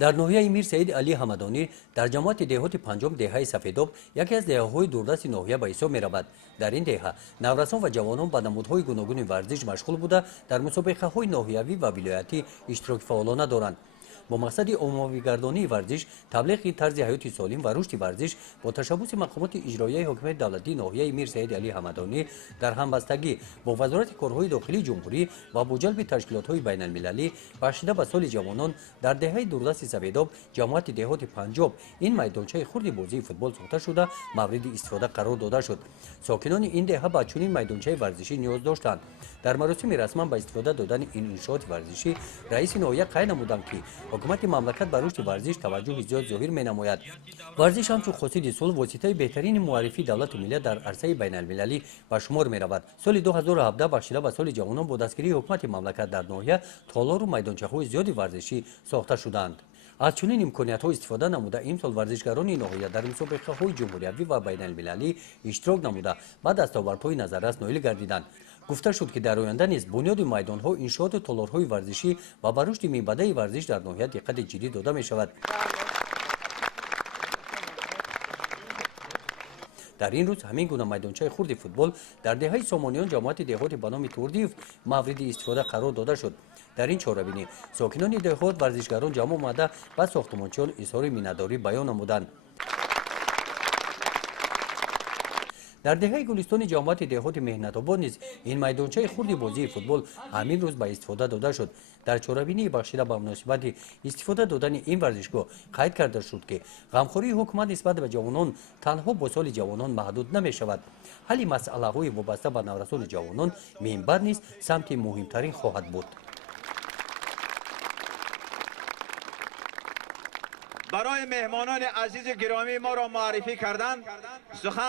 در ناحیه میر سعید علی حمدانی در جماعت دهات پنجم دهه سفیداب یکی از دهه‌های دوردست ناحیه به حساب می‌رود. در این دهه نورسان و جوانان به نمودهای گوناگون ورزش مشغول بوده در مسابقه‌های ناحیوی و ولایتی اشتراک فعالانه دارند. با مقصد عمومی‌گردانی ورزش، تبلیغ طرز حیات سالم و رشد ورزش با تشبث مقامات اجرایی حکومت دولتی ناحیه میر سعید علی حمدانی در همبستگی با وزارت کارهای داخلی جمهوری و با جلب تشکیلات‌های بین‌المللی بخشیده به سال جوانان در دهه دوردست سفیداب جماعت دهات پنجاب این میدانچه خرد بازی فوتبال ساخته شده مورد استفاده قرار داده شد. ساکنان این دهه به چنین میدانچه ورزشی نیاز داشتند. در مراسم رسما به استفاده دادن این انشاءات ورزشی رئیس ناحیه قید نمودند که حکومت مملکت به رشد ورزش توجه زیاد ظاهر می‌نماید. ورزش همچون خاصیت سال واسطه بهترین معرفی دولت و ملت در عرصه بین‌المللی به شمار می‌رود. سال 2017 بخشیده به سال جوانان با دستگیری حکومت مملکت در ناحیه تالار و میدانچه‌های زیادی ورزشی ساخته شدند. از چنین امکانیت‌ها استفاده نموده امسال ورزشکاران ناحیه در مسابقه‌های جمهوریوی و بین‌المللی اشتراک نموده به دستاوردهای نظررس نائل گردیدند. گفته شد که در آینده نیز بنیاد میدان‌ها، انشاءات و تالارهای ورزشی و به رشد می‌بده ورزش در ناحیه دقت جدی داده می‌شود. در این روز همین گونه میدانچه خرد فوتبال در دهه سامانیان جماعت دهات به نام توردیف مورد استفاده قرار داده شد. در این چاره‌بینی ساکنان دهات ورزشکاران جمع آمده و ساختمانچیان اظهار مینه‌داری بیان نمودند. در دهه گلستان جماعت دهات مهنت آباد نیز این میدانچه خرد بازی فوتبال همین روز به استفاده داده شد. در چاره‌بینی بخشیده به مناسبت استفاده دادن این ورزشگاه قید کرده شد که غمخوری حکومت نسبت به جوانان تنها با سال جوانان محدود نمی شود. حل مسئله‌های وابسته به نورسان جوانان منبع نیز سمت مهمترین خواهد بود. برای مهمانان عزیز گرامی ما را معرفی کردن سخن